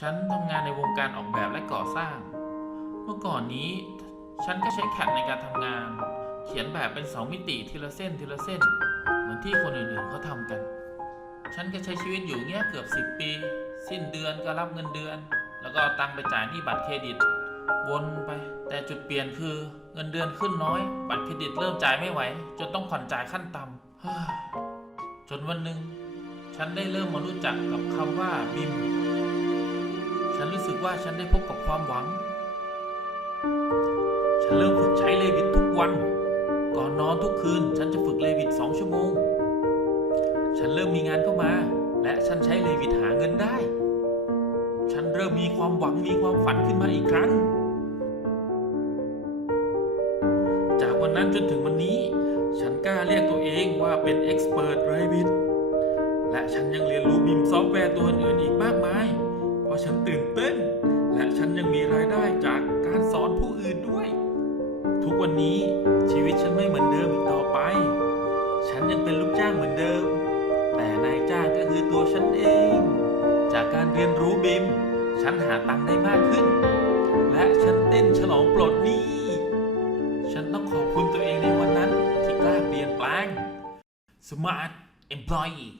ฉันทำงานในวงการออกแบบและก่อสร้าง เมื่อก่อนนี้ ฉันก็ใช้แคดในการทำงาน เขียนแบบเป็นสองมิติทีละเส้นทีละเส้น เหมือนที่คนอื่นๆเขาทำกัน ฉันก็ใช้ชีวิตอยู่เงี้ยเกือบ 10 ปี สิ้นเดือนก็รับเงินเดือน แล้วก็เอาตังไปจ่ายหนี้บัตรเครดิต วนไป แต่จุดเปลี่ยนคือเงินเดือนขึ้นน้อย บัตรเครดิตเริ่มจ่ายไม่ไหว จนต้องผ่อนจ่ายขั้นต่ำจนวันหนึ่งฉันได้เริ่มมารู้จักกับคำว่าบิม ฉันรู้สึกว่าฉันได้พบกับความหวัง ฉันเริ่มฝึกใช้เลวิตทุกวัน ก่อนนอนทุกคืน ฉันจะฝึกเลวิตสองชั่วโมง ฉันเริ่มมีงานเข้ามา และฉันใช้เลวิตหาเงินได้ ฉันเริ่มมีความหวังมีความฝันขึ้นมาอีกครั้ง จากวันนั้นจนถึงวันนี้ ฉันกล้าเรียกตัวเองว่าเป็นเอ็กซ์เพรสเรวิตและฉันยังเรียนรู้บิมซอฟต์แวร์ตัวอื่นอีก ฉันยังมีรายได้จากการสอนผู้อื่นด้วย ทุกวันนี้ชีวิตฉันไม่เหมือนเดิมอีกต่อไป ฉันยังเป็นลูกจ้างเหมือนเดิม แต่นายจ้างก็คือตัวฉันเอง จากการเรียนรู้บิม ฉันหาตังค์ได้มากขึ้น และฉันเต้นฉลองปลดหนี้ ฉันต้องขอบคุณตัวเองในวันนั้นที่กล้าเปลี่ยนแปลง Smart Employee